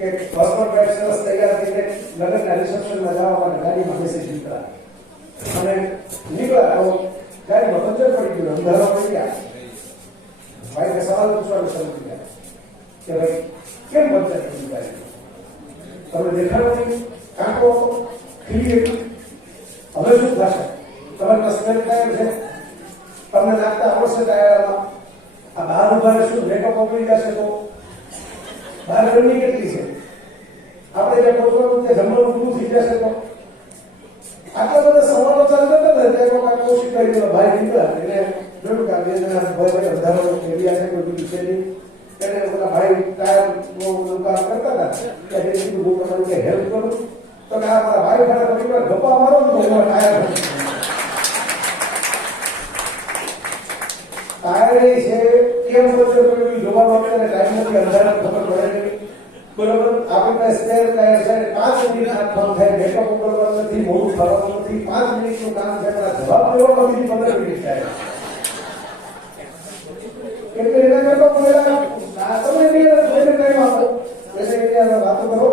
કે બસ પર બેઠ સરસ તૈયાર થઈને લગ્નના રિસેપ્શનમાં જવા માટે ગાડીમાં બેસી નીકળ્યા અને નીકળ્યા તો ગાડીમાં પંચર પડી ગયું, અંધારા પડી ગયા. ભાઈને સવાલ પૂછવાનું શરૂ કર્યા કે ભાઈ કેમ પંચર પડી ગાડી? તમે દેખાડો નહીં, કાંટો ખીલી એટલું, હવે શું થશે? તમારે સ્મેલ ટાયર છે, તમને નાખતા આવડશે ટાયરમાં? આ બહાર ઉભા શું મેકઅપ ઓગળી જશે તો? બહાર ગરમી કેટલી છે, આપણે જે પહોંચવાનું તે જમવાનું પૂરું થઈ જશે તો? આટલા બધા સવાલો ચાલતા હતા ને ત્યાં કોઈ કોશિશ કરી દીધો. ભાઈ નીકળ્યા એને જોયું કે આ બે જણા ભાઈ વધારો એરિયા છે, કોઈ બીજું છે નહીં. એને બધા ભાઈ ટાયર કામ કરતા હતા ત્યાં જે કીધું હું તમારું કે હેલ્પ કરું તો કે આ મારા ભાઈ ભાડા પરિવાર ગપ્પા મારો ને તો એમાં ટાયર છે કેમ પંચર પડ્યું જોવા માટે ટાઈમ નથી, અંધારા ખબર પડે નહીં. બરોબર, આપણી પાસે સ્પેર ટાયર છે, 5 મિનિટ આ કામ થાય, મેકઅપ ઉકળવાનું નથી, મોડું થવાનું નથી, 5 મિનિટનું કામ છે, પણ જવાબ દેવાનો બીજી 15 મિનિટ થાય. એટલે એના કરતા પહેલા તમે જોઈને ટાઈમ આપો, એટલે વાતો કરો,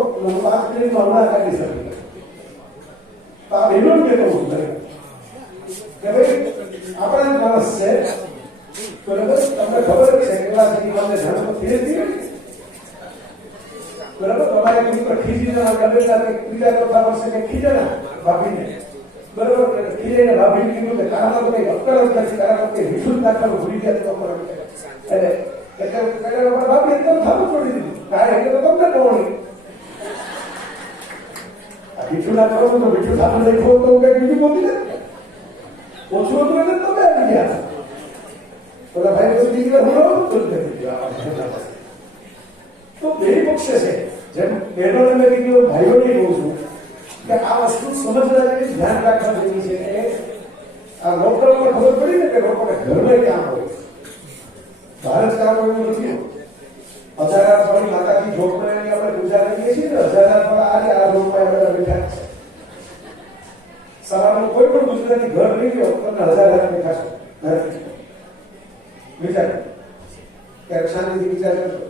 5 મિનિટમાં હમણાં કાઢી શકીએ. તો આ વિનોદ કહેતો હું કે ભાઈ આપણા માણસ છે, બરાબર, તમને ખબર છે કેટલા સુધી તમને ધર્મ ફેર થયો બરાબર. તમારે કોઈ પર ખીજીને ગમેલા કે ત્રીજા ચોથા વર્ષે કે ખીજના ભાભીને બરાબર, ખીજને ભાભીને કીધું કે તારા તો કઈ અક્કર જ નથી, તારા કે વિશુદ્ધ નાખવાનું ભૂલી ગયા તો અક્કર એટલે ભાભી એકદમ થાવું છોડી દીધું. કાંઈ એટલે તો તમને કોણ આ વિશુ ના કરો તો વિશુ થાતું લખ્યું તો કઈ બીજું બોલી ને ઓછું હતું એટલે તમે આવી ગયા. ઓલા ભાઈ પછી દીકરા હું તો બે પક્ષે છે. જેમ બહેનોને મેં કીધું ભાઈઓને કહું છું કે આ વસ્તુ સમજવા જેવી, ધ્યાન રાખવા જેવી છે કે આ લોકડાઉનમાં ખબર પડી ને કે લોકોને ઘરમાં કામ હોય, ભારત કામ એવું નથી. હજારા ફળી માતાજી ઝોપડાની આપણે પૂજા કરીએ છીએ ને, હજારા ફળ આજે આ ઝોપડા બધા બેઠા છે. સવારનું કોઈ પણ ગુજરાતી ઘર લઈ ગયો તમને હજાર બેઠા છે. વિચાર ત્યારે શાંતિથી વિચાર કરશો.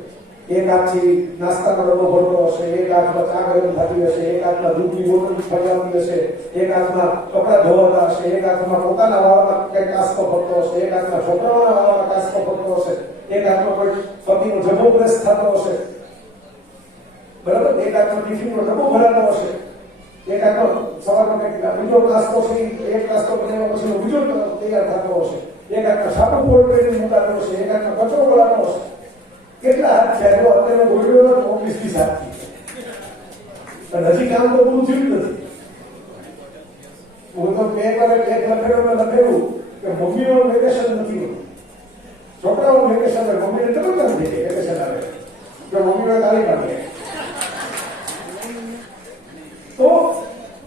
એક હાથથી નાસ્તાનો ડબ્બો ભરતો હશે, એક હાથમાં ચા ગરમ થતી હશે, એક હાથમાં દૂધની બોટલ ફરવાતી હશે, એક હાથમાં કપડા ધોવાતા હશે, એક હાથમાં પોતાના વાળામાં કઈ કાસ્તો ફરતો હશે, એક હાથમાં છોકરાઓના વાળામાં કાસ્તો ફરતો હશે, એક હાથમાં કોઈ પતિનો જમો પ્રેસ થતો હશે, બરાબર, એક હાથમાં ટિફિનનો ડબ્બો ભરાતો હશે, એક હાથમાં સવારમાં કઈક બીજો નાસ્તો છે, એક નાસ્તો બનાવ્યા પછી બીજો તૈયાર થતો હશે, એક હાથમાં સાપુ પોળ કરીને મુકાતો હશે, એક હાથમાં કચરો ગળાતો હશે. કેટલા હાથ છે? અત્યારે બોલ્યો 29 હાથ હજી કામ તો પૂરું થયું નથી. હું તો એક લખેલું કે મમ્મીનું વેકેશન નથી હોતું, છોકરાઓનું વેકેશન આવે, મમ્મીને ખબર નથી વેકેશન આવે કે મમ્મીને તારીખ આપે. તો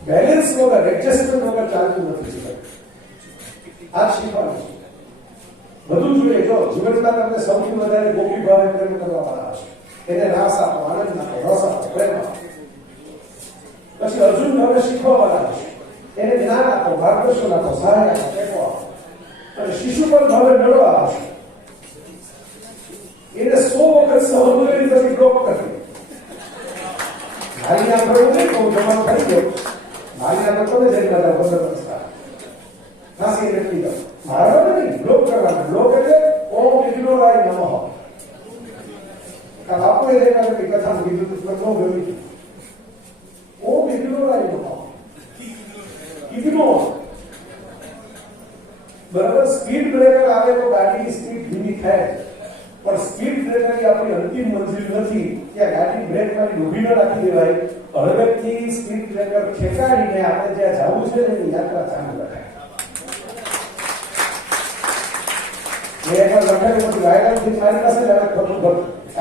બેલેન્સ વગર, એડજસ્ટમેન્ટ વગર ચાલતું નથી. આ શીખવાનું છે. બધું જોઈએ. જો જીવનમાં તમને સૌથી વધારે ગોપી ભાવે પ્રેમ કરવા વાળા હશે, એને રાસ આપો, આનંદ આપો, રસ આપો, પ્રેમ આપો. પછી અર્જુન ભાવે શીખવા વાળા હશે, એને જ્ઞાન આપો, માર્ગદર્શન આપો, સહાય આપો, ટેકો આપો. અને શિશુપાલ ભાવે મેળવા હશે, એને 100 વખત સહોદરી તરીકે બ્લોક કરી. મારી આ પ્રયોગ નહીં કહું, જમાનો થઈ ગયો. મારી આ તો તમે જઈને 15 વર્ષ ફાંસી એટલી દો મારા નહીં, બ્લોક કરવાના. બ્લોક એટલે ઓમ ઇગ્નોરાય નમઃ. બાપુએ દેખાડે કે કથામાં કીધું તું ન ગમી. ઓમ ઇગ્નોરાય નમઃ. ઇગ્નોર. બરાબર, સ્પીડ બ્રેકર આવે તો ગાડીની સ્પીડ ધીમી થાય, પણ સ્પીડ બ્રેકર એ આપણી અંતિમ મંજિલ નથી. ત્યાં ગાડી બ્રેક મારી ઊભી ન રાખી દેવાય. હળવેથી સ્પીડ બ્રેકર ખેંચાડીને આપણે જ્યાં જવું છે ને એની યાત્રા ચાલુ રખાય.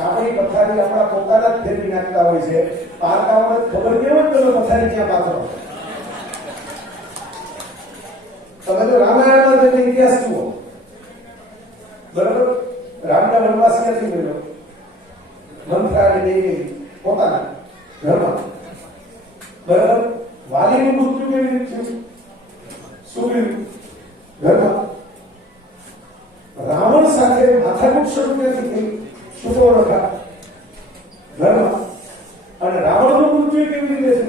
આપણી પથારી આપણા પોતાના જ ફેરવી નાખતા હોય છે. પારકાઓને ખબર નહીં હોય તમે પથારી ક્યાં પાથરો. તમે જો રામાયણમાં જેનો ઇતિહાસ જુઓ, બરાબર, રામના વનવાસ ક્યાંથી મળ્યો? મંત્રાને દેવી પોતાના ઘરમાં, બરાબર. વાલીનું મૃત્યુ કેવી રીતે થયું? સુગ્રીવ ઘરમાં. રાવણ સાથે માથાકૂટ શરૂ ક્યાંથી થઈ? સુપર્ણખા ઘરમાં. અને રાવણનું મૃત્યુ કેવી રીતે છે?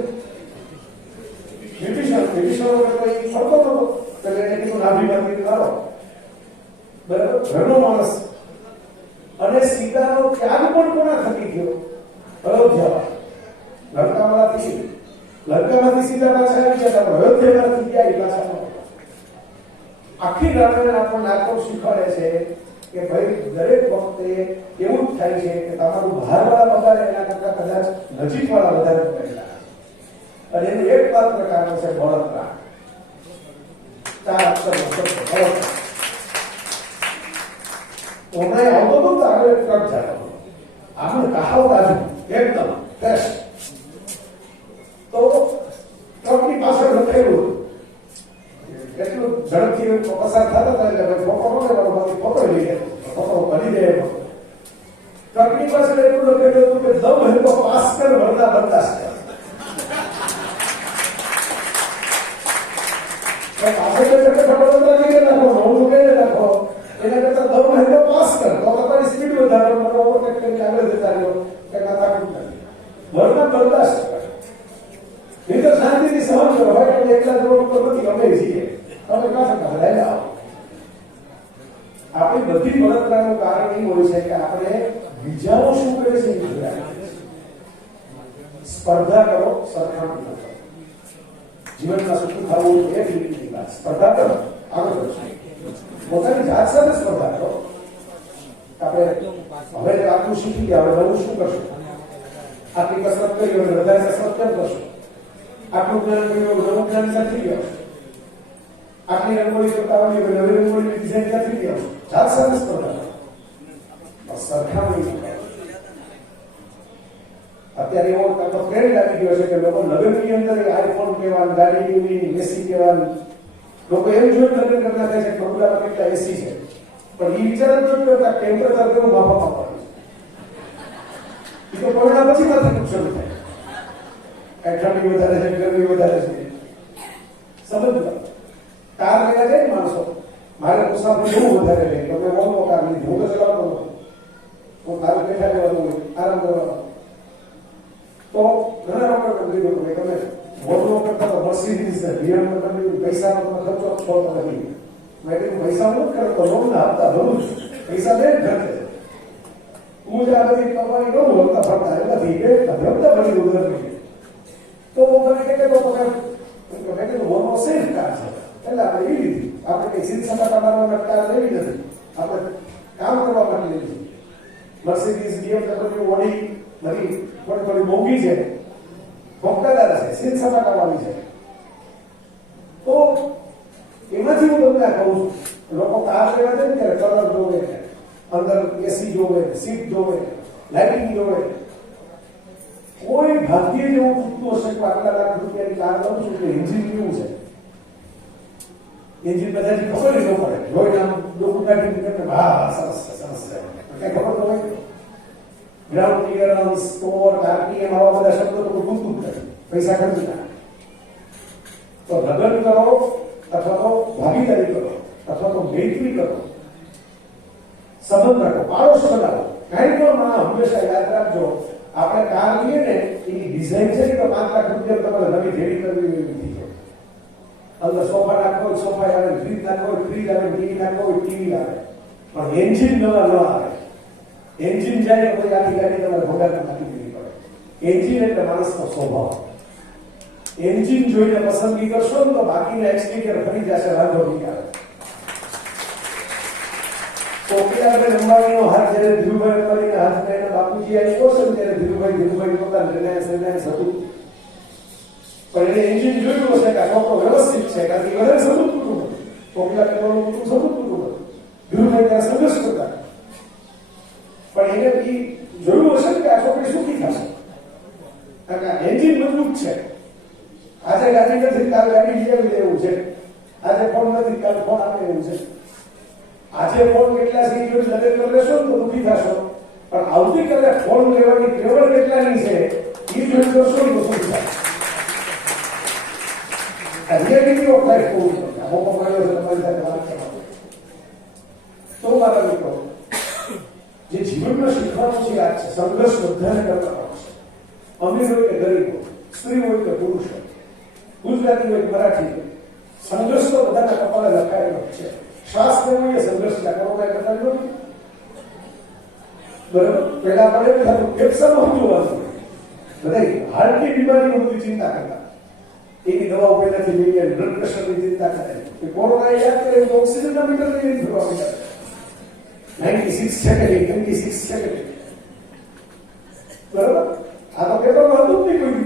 વિભીષણ કોઈ ફરતો નતો એટલે એને કીધું નાભીમાંથી મારો, બરાબર, ઘરનો માણસ. અને સીતાનો ત્યાગ પણ કોના થકી થયો? અયોધ્યામાં. લંકામાંથી સીતા પાછા આવી ગયા, પણ અયોધ્યામાંથી ગયા પાછા. આખી રામાયણ આપણને આખો શીખવાડે છે કે ભાઈ દરેક વખતે એવું જ થાય છે કે તમારું બહારવાળા વધારે એના કરતા કદાચ નજીકવાળા વધારે પડેલા. અને એનું એક માત્ર કારણ છે બળતરા. 4 અક્ષરનો શબ્દ બળતરા. ઓમણે આવતો હતો તો આગળ ટ્રક જતો હતો, આપણે કહાવત આજુ એકદમ ફ્રેશ. તો ટ્રકની પાછળ લખેલું એટલું ઝડપથી પસાર થતા હતા એટલે ફોટો ફોટો લઈ ગયા, ફોટો બની જાય. ટ્રકની પાછળ એટલું લખેલું હતું કે દમ હે તો પાસ કર વરના બરદાસ્ત કર. પાછળ ફટોફટ લઈ નાખો, નવું લઈ નાખો, એના કરતા દમ હે તો પાસ કર, તો તમારી સ્પીડ વધારો, મને ઓવરટેક કરીને આગળ જતા રહ્યો કે માથા કૂટ નથી, વરના બરદાસ્ત કર. નહીં તો શાંતિથી સહન કરો. ભાઈ તમે એકલા રોડ ઉપર નથી, અમે છીએ, તમે કાંઠે બધા આવો. આપણી બધી બળતરાનું કારણ એ હોય છે કે આપણે બીજાઓ શું કરે છે એ જોયા. સ્પર્ધા કરો, સરખામણી કરો. જીવનમાં સુખી થવું એક રીતની વાત. સ્પર્ધા કરો, આગળ વધશો. પોતાની જાત સાથે સ્પર્ધા કરો. આપણે હવે આટલું શીખી ગયા, હવે નવું શું કરશું? આટલી કસરત કરી, હવે વધારે કસરત કેમ કરશું? આટલું જ્ઞાન કર્યું, નવું જ્ઞાન નથી ગયો. આટલી રંગોળી કરતા આવડી, નવી રંગોળીની ડિઝાઇન નથી ગયો. જાત સાથે સ્પર્ધા, સરખામણી. અત્યારે એવો ટ્રેન્ડ આવી ગયો છે કે લોકો લગ્નની અંદર આઈફોન કહેવાનું, ગાડી કેવી, એસી કહેવાનું. લોકો એમ જોઈને લગ્ન કરતા થાય છે કે બંગલામાં કેટલા એસી છે, પણ એ વિચાર જ નથી કરતા ટેમ્પરેચર કેવું માપવામાં પડે છે. એ તો કોરોના પછી માંથી શરૂ થાય. ઠંડી વધારે છે, ગરમી વધારે છે, સમજ. કાર લેવા જાય ને માણસો, મારે મુસાફરી બહુ વધારે રહે, તમે મોટો કાર લીધી, હું તો ચલાવતો નથી, હું કાલે બેઠા રહેવાનું હોય, આરામ કરવાનો. તો ઘણા લોકો કીધું કે તમે મોટો કરતા તો મર્સિડીઝ છે, બિયારણ તમે પૈસાનો તમે ખર્ચો છોડતો નથી. મેં કીધું પૈસા નથી કરતો, લોનના હપ્તા ભરું છું, પૈસા બે જ ખર્ચે. હું જ આ બધી કમાણી કરું, હપ્તા ફરતા એ નથી, હપ્તા ભરી દઉં દર. તો મને કે તો મેં કીધું મોનો સેફ કાર છે, એટલે આપણે એ લીધી. આપણે કઈ સીધ સપાટા મારવા કાર લેવી નથી, આપણે કામ કરવા માટે લેવી. મર્સિડીઝ, BMW, ઓડી બધી થોડી મોંઘી છે, ભોગતાદાર છે, સીધ સપાટા વાળી છે. તો એમાંથી હું તમને કહું છું, લોકો કાર લેવા છે ને ત્યારે કલર જોવે, અંદર એસી જોવે, સીટ જોવે, લાઇટિંગ જોવે. કોઈ ભાગ્ય જેવું પૂછતું હશે કે આટલા લાખ રૂપિયાની કાર લઉં છું કે એન્જિન કેવું છે? એન્જિન બધાથી ખબર ન પડે, જોઈને આમ ડોકું કાઢીને હા સરસ છે, સરસ છે, કઈ ખબર તો હોય. ગ્રાઉન્ડ ક્લિયરન્સ, સ્કોર, આરપીએમ, આવા બધા શબ્દો તો પૂછતું જ નથી, પૈસા ખર્ચી નાખે. તો લગ્ન કરો અથવા તો ભાગીદારી કરો અથવા તો મૈત્રી કરો, સંબંધ રાખો, પાડોશ બનાવો. કાંઈ પણ માં હંમેશા યાદ રાખજો, આપણે કાર લઈએ ને એની ડિઝાઇન છે કે 5 લાખ રૂપિયા તમારે નવી જેડી કરવી એવી નથી. અંદર સોફા નાખો, સોફા આવે, ફ્રીજ નાખો, ફ્રીજ આવે, ટીવી નાખો, ટીવી આવે, પણ એન્જિન નવા ન આવે. એન્જિન જાય પછી આખી ગાડી તમારે ભોગામાં નાખી દેવી પડે. એન્જિન એટલે માણસનો સ્વભાવ. એન્જિન જોઈને પસંદગી કરશો ને તો બાકીના એક્સટીરિયર ફરી જશે, વાંધો નહીં આવે. કોકિલાબેન અંબાણીનો હાથ જયારે ધીરુભાઈ અંબાણીના હાથમાં એના બાપુજી આવ્યો છે ને ત્યારે ધીરુભાઈ પોતાના રિલાયન્સ હતું, પણ એને એન્જિન જોયું હશે કે આ છોકરો વ્યવસ્થિત છે, કારણ કે વધારે સમજતું હતું. કોકિલાબેન સમજતું હતું, ધીરુભાઈ ત્યારે સંઘર્ષ કરતા, પણ એને જોયું હશે કે આ છોકરી સુખી થશે, કારણ કે એન્જિન મજબૂત છે. આજે ગાડી નથી, કાલે ગાડી લઈ આવી દેવું છે. આજે ફોન નથી, કાલે ફોન આપી દેવું છે. આજે ફોન કેટલા છે જો લગ્ન કરી લેશો તો દુઃખી થશો, પણ આવતીકાલે ફોન લેવાની કેવળ કેટલાની છે એ જોઈ કરશો ને તો સુખી થશે. રિયાલિટી ઓફ લાઈફ બહુ છે. મોકો મળ્યો છે તમારી સાથે વાત કરવાનો. તો મારા મિત્રો, જે જીવનમાં શીખવાનું છે આ છે સંઘર્ષ બધાને કરતા પડશે. અમીર હોય કે ગરીબ હોય, સ્ત્રી હોય કે પુરુષ હોય, ગુજરાતી હોય કે મરાઠી હોય, સંઘર્ષ તો બધાના કપાલે લખાયેલો છે. શાસ્ત્રમાં એ સંઘર્ષ કોરોના લખાયેલો નથી. બરાબર, પહેલા આપણે થતું ફેફસામાં જોવાનું, બધા હાર્ટની બીમારીની બધી ચિંતા કરતા, એની દવાઓ પહેલાથી લઈ ગયા, બ્લડ પ્રેશરની ચિંતા કરે. કોરોના યાદ કરે તો ઓક્સિજનના મીટર લઈને ફરવા માંડ્યા. 96 છે કે 96 છે કે, બરાબર. આ તો પેપરમાં હતું જ નહીં કોઈ.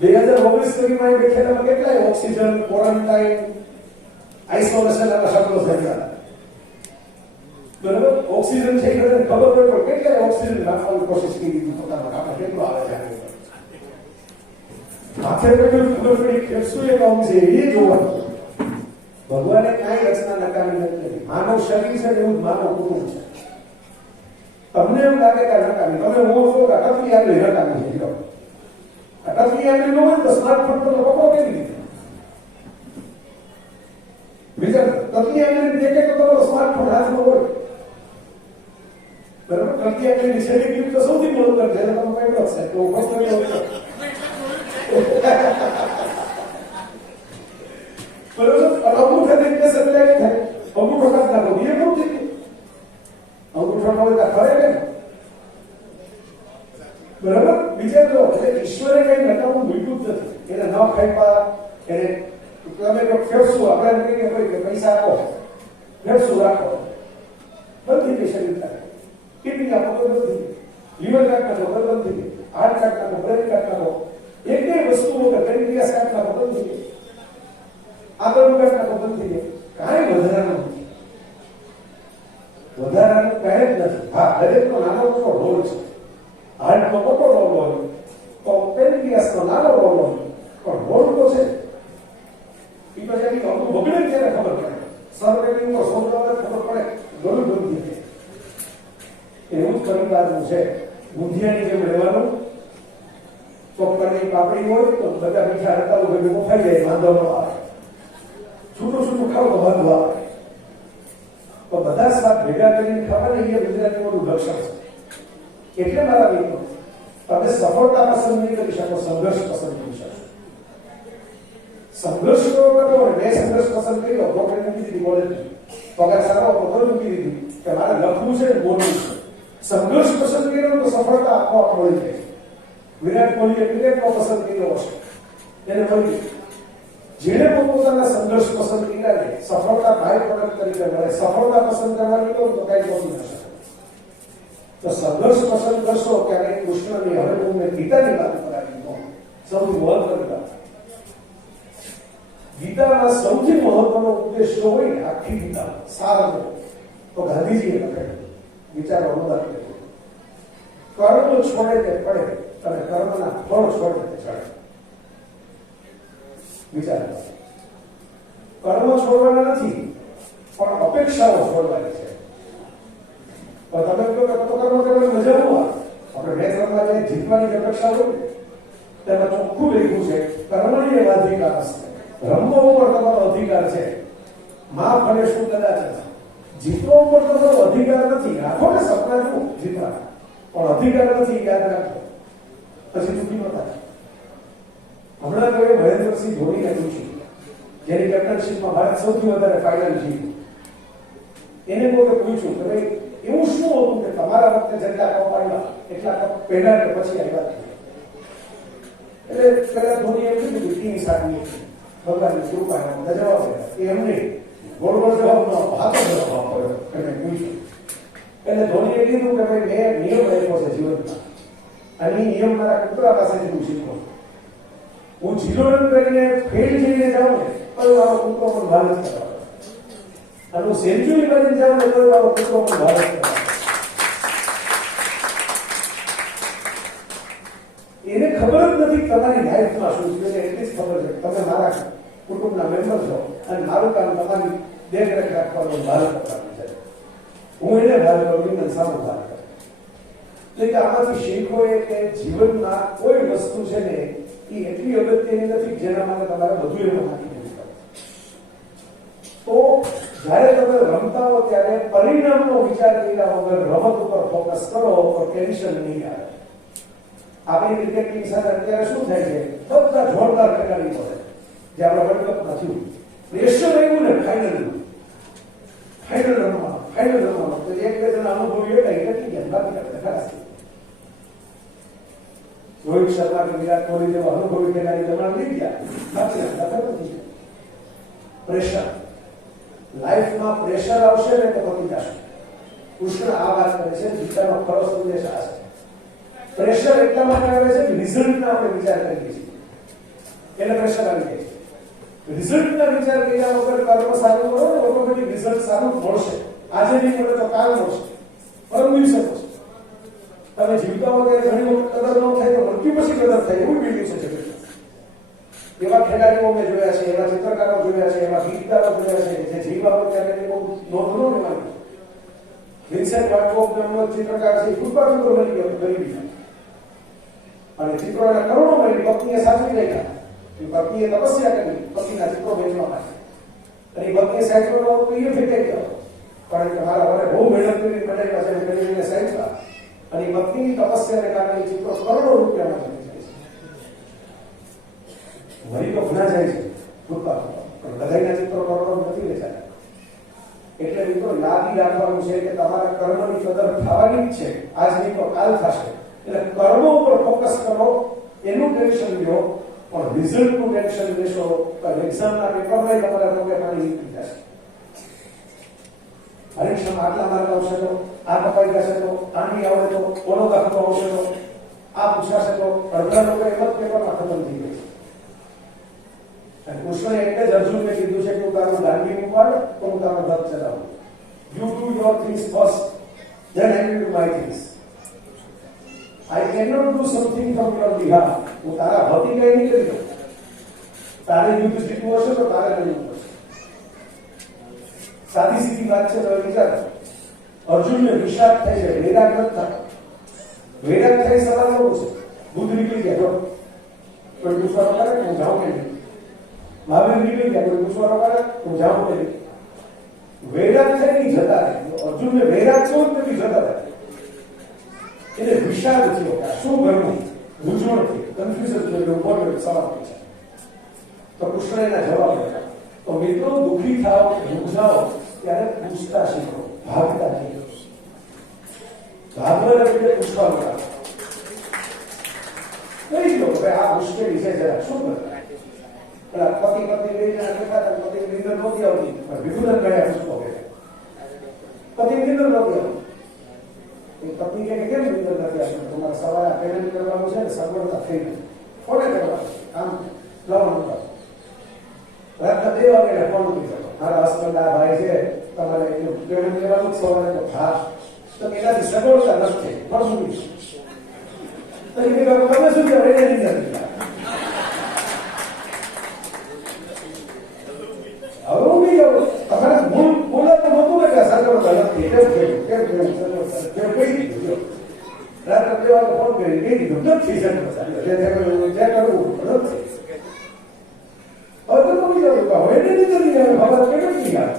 2019 સુધીમાં એ બેઠેલામાં કેટલાય ઓક્સિજન, ક્વોરન્ટાઇન, આઇસોલેશન આના શબ્દો થયા. બરાબર, ઓક્સિજન છે એ ખબર પડે પણ કેટલાય ઓક્સિજન રાખવાની કોશિશ કરી દીધી પોતાના કાપડ કેટલો આવે છે. માથે બેઠું ખબર પડી ફેફસું એક અંગ છે એ જોવાનું. ભગવાને કાંઈ રચના નકામી નથી. માનવ શરીર છે એવું જ માનવ કુટુંબ છે. તમને એમ લાગે કે નકામી, તમે હું છો કે અટકલી આગળ નકામી છે. અટકલી આગળ ન હોય તો સ્માર્ટફોન પર પકડો કેવી રીતે? વિચાર, તકલી આગળ દેખે તો તમારો સ્માર્ટફોન હાથમાં હોય. બરાબર, તકલી આગળ છેલ્લી ક્લિપ તો સૌથી મોડું કરે છે. તમે પકડો છે તો બરાબર, અમુક રીતે સપ્લાય થાય, અમુક વખત ના તો એ બહુ થઈ ગયું. અંગૂઠો ન હોય તો ફરે ને. બરાબર, વિચારજો, એટલે ઈશ્વરે કઈ નકામું મૂક્યું જ નથી. એને ન ખાઈપા, એને તમે ફેરશું, આપણે કહીએ ભાઈ કે પૈસા આપો, ફેરશું રાખો, બધી ગઈ શરીર થાય. કિડની આપો તો બધી, લીવર કાઢ નાખો તો બંધ થઈ ગઈ, હાર્ટ કાઢ નાખો, બ્રેન કાઢ નાખો, એક વસ્તુઓ કે પેનક્રિયાસ કાઢ નાખો બંધ થઈ ગઈ, આગળ કાઢ નાખો બંધ થઈ ગઈ. કાંઈ વધારાનું નથી, વધારાનું કાંઈ જ નથી. હા, દરેકનો નાનો મોટો રોલ છે. હાર્ટનો મોટો રોલ હોય તો પેનક્રિયાસનો નાનો રોલ હોય, પણ રોલ તો છે. એ પછી અમુક બગડે ત્યારે ખબર પડે, સર્વેલિંગ તો શોધવા ખબર પડે, ગળું બંધ થઈ જાય. એવું જ પરિવારનું છે. ઊંધિયાની જેમ રહેવાનું. ચોકરની પાપડી હોય તો બધા મીઠા રકાવું ભેગું ખાઈ જાય, વાંધો ન આવે. છૂટું છૂટું ખાવ તો વાંધો આવે. તો બધા સ્વાદ ભેગા કરીને ખાવા ને એ ગુજરાતી મોટું લક્ષણ છે. એટલે મારા મિત્રો, તમે સફળતા પસંદ નહીં કરી શકો, સંઘર્ષ પસંદ કરી શકો. સંઘર્ષ કરો ને મેં સંઘર્ષ પસંદ કર્યો, ડોક્ટરે મૂકી દીધી કોલેજ, પગાર સારો પગાર મૂકી દીધી કે મારે લખવું છે ને બોલવું છે. સંઘર્ષ પસંદ કર્યો તો સફળતા આપોઆપ મળી જાય. વિરાટ કોહલીએ ક્રિકેટનો પસંદ કર્યો હશે, એને મળી. જેને પોતાના સંઘર્ષ પસંદ કર્યા છે, સફળતા બાય પ્રોડક્ટ તરીકે મળે. સફળતા પસંદ કરવાની તો કઈ પહોંચી ન શકે. તો સંઘર્ષ પસંદ કરશો ત્યારે કૃષ્ણની, હવે હું મેં ગીતાની વાત કરાવી દઉં, સૌથી મહત્વની વાત. ગીતાના સૌથી મહત્વનો ઉદ્દેશ જો હોય ને, આખી ગીતા સાર તો ગાંધીજીએ લખેલું, વિચારો અનુવાદ કર્યો. કર્મ છોડે તે પડે અને કર્મના ફળ છોડે તે ચડે. વિચાર, કર્મ છોડવાના નથી, પણ અપેક્ષાઓ છોડવાની છે. તમે કહો કે તો કર્મ કરવાની મજા ન આવે. આપણે મેચ રમવા જઈએ, જીતવાની અપેક્ષા હોય તેમાં ચોખ્ખું લખ્યું છે, કર્મણી એવા અધિકાર હશે. રમવા ઉપર તમારો અધિકાર છે, માફ અને શું કદાચ છે. જીતવા ઉપર તમારો અધિકાર નથી. રાખો ને સપના જુઓ જીતવા, પણ અધિકાર નથી, યાદ રાખો, પછી ચૂકી ન થાય. હમણાં તો એ મહેન્દ્રસિંહ ધોનીને પૂછ્યું, જેની કેપ્ટનશીપમાં ભારત સૌથી વધારે ફાઇનલ જીત્યું. એને કોઈ પૂછ્યું કે ભાઈ એવું શું હતું કે તમારા વખતે જેટલા કપ આવ્યા એટલા કપ પહેલા કે પછી આવ્યા? એટલે પેલા ધોનીએ એમ કીધું કે ટીમ સારી હતી, ભગવાનની કૃપા, બધા જવાબ આપ્યા. એમ નહીં, ગોળ ગોળ જવાબ ન હાથો જવાબ આપ્યો. એને પૂછ્યું એટલે ધોનીએ કીધું કે ભાઈ મેં નિયમ આપ્યો છે જીવનમાં, અને એ નિયમ મારા કુતરા પાસેથી હું શીખો. હું 0 રન કરીને ફેલ જઈને જાઉં ને તો મારો કૂતરો પણ બહાર જ કરવા, અને હું સેન્ચુરી કરીને જાઉં ને તો મારો કૂતરો પણ બહાર જ કરવા. એને ખબર જ નથી તમારી લાઈફમાં શું છે. એટલી જ ખબર છે તમે મારા કુટુંબના મેમ્બર છો અને મારું કામ તમારી દેખરેખ રાખવાનું, બહાર કરવાનું છે. હું એને બહાર કરું ને સારું બહાર કરું. એટલે કે આમાંથી શીખો એ કે જીવનમાં કોઈ વસ્તુ છે ને એ એટલી અગત્યની નથી જેના માટે તમારે બધું એમાં નાખી દેવું પડે. તો જયારે તમે રમતા હો ત્યારે પરિણામનો વિચાર કર્યા વગર રમત ઉપર ફોકસ કરો તો ટેન્શન નહીં આવે. આપણી ક્રિકેટ ટીમ સાથે અત્યારે શું થાય છે, બધા જોરદાર ખેલાડી હોય જે આપણે વર્લ્ડ કપમાં થયું, પ્રેશર આવ્યું ને ફાઇનલ રમવા તો એક બે જણા અનુભવી હતા એટલે ઠીક છે, બાકી આપણે ખલાસ. રોહિત શર્મા કે વિરાટ કોહલી જેવા અનુભવી ખેલાડી જમણા લઈ ગયા, બાકી ખબર નથી. પ્રેશર લાઈફમાં પ્રેશર આવશે ને તો પતી જશે. કૃષ્ણ આ વાત કરે છે, ગીતાનો ખરો સંદેશ આ છે. પ્રેશર એટલા માટે આવે છે કે રિઝલ્ટના આપણે વિચાર કરીએ છીએ એટલે પ્રેશર આવી જાય છે. રિઝલ્ટના વિચાર કર્યા વગર કર્મ સારું કરો ને ઓટોમેટિક રિઝલ્ટ સારું મળશે. આજે નહીં મળે તો કાલ મળશે, પરમ દિવસે મળશે. તમે જીવતા હો ત્યારે ઘણી વખત કદર ન થાય તો મૃત્યુ પછી કદર થાય એવું બી દિવસે છે. એવા ખેલાડીઓ મેં જોયા છે, એવા ચિત્રકારો જોયા છે, એવા ગીતકારો જોયા છે જે જીવવા ત્યારે બહુ નોંધ ન લેવાની. વિન્સેન્ટ વાન ગોગ નામનો ચિત્રકાર છે, ફૂટપાથ ઉપર મરી ગયો ગરીબી અને ચિત્રોના કરોડો મળી પત્નીએ સાચવી રાખ્યા. પત્નીએ તપસ્યા કરી પતિના ચિત્રો વેચવા માટે અને પત્નીએ સાચવવાનો પ્રિય ફેંકાઈ ગયો, કારણ કે મારા વરે બહુ મહેનત કરી બનાવ્યા છે કરીને સાચવા અને પત્નીની તપસ્યાને કારણે ચિત્રો કરોડો રૂપિયામાં ચડી જાય છે. મરી તો ઘણા જાય છે ફૂટપાથ ઉપર, પણ બધાના ચિત્રો કરોડો નથી વેચાતા. એટલે મિત્રો યાદી રાખવાનું છે કે તમારા કર્મની કદર થવાની જ છે, આજ નહીં તો કાલ થશે. એટલે કર્મો ઉપર ફોકસ કરો, એનું ટેન્શન લ્યો, પણ રિઝલ્ટનું ટેન્શન લેશો તો એક્ઝામના પેપરમાં તમારા ટોપે પાણી નીકળી જશે. પરીક્ષામાં આટલા માર્ક આવશે તો આ કપાઈ જશે તો આની આવડે તો ઓલો દાખલો આવશે તો આ પૂછાશે તો અડધા લોકો એક જ પેપરમાં ખતમ થઈ ગઈ. કૃષ્ણએ એટલે જ અર્જુનને કીધું છે કે હું તારું દાંડી ઉપાડ તો હું તારો રથ ચલાવું. You do your things first, than I will do my things. I cannot do something from your behalf. હું તારા ભક્તિ કઈ નહીં કરી દઉં. તારે યુદ્ધ જીતવું હશે તો તારે કરવું પડશે. સાદી સીધી વાત છે. તમે વિચાર, અર્જુનને વિષાદ થાય છે, વૈરાગ નથી થતો. વૈરાગ થાય સવાલ એવો છે, બુદ્ધ નીકળી ગયા, જો કોઈ પૂછવાનો કરે હું જાઉં કે નહીં. મહાવીર નીકળી ગયા, કોઈ પૂછવાનો કરે હું જાઉં કે નહીં. વૈરાગ થાય નહીં જતા રહે. અર્જુનને વૈરાગ છો જ નથી, જતા રહે. એટલે વિષાદ થયો કે શું કરવું, મૂંઝવણ થઈ, કન્ફ્યુઝન થયું, બોલ્યો સવાલ પૂછે તો કૃષ્ણ એના જવાબ આપ્યા. તો મિત્રો દુઃખી થાઓ, મૂંઝાઓ ત્યારે પૂછતા શીખો, ભાગતા નહીં. ભાગવા એટલે પૂછવા મળે. કહી દો કે આ મુશ્કેલી છે, જરા શું કરે. પેલા પતિ પત્ની લઈને બેઠા, પતિની નીંદર નહોતી આવતી, પણ વિધુરન ગયા પૂછતો કે પતિની નીંદર નહોતી આવતી. પત્ની કે કેમ નીંદર નથી આવતી, તમારે સવારે પેમેન્ટ કરવાનું છે ને, સગવડતા થઈ ગઈ, કોને કરવાનું કામ લાવવાનું. રાતના 2 વાગે ફોન કરી શકો, મારા હસબન્ડ આ ભાઈ છે, તમારે પેમેન્ટ કરવાનું સવારે. તો હા, તો એનાથી સગવડતા નથી પણ તમે શું કહો એને નીંદર નથી. હવે હું નહીં જાઉં, તમારે બોલાતું નહોતું ને કે સગવડતા નથી, કેમ રાત્રે 2 વાગે ફોન કરી કહી દીધું નથી સગવડતા, જે કરવું નથી. હવે તો નહીં જાઉં, હવે એને નીંદર નહીં આવે, બાબત કેટલું નહીં આવે.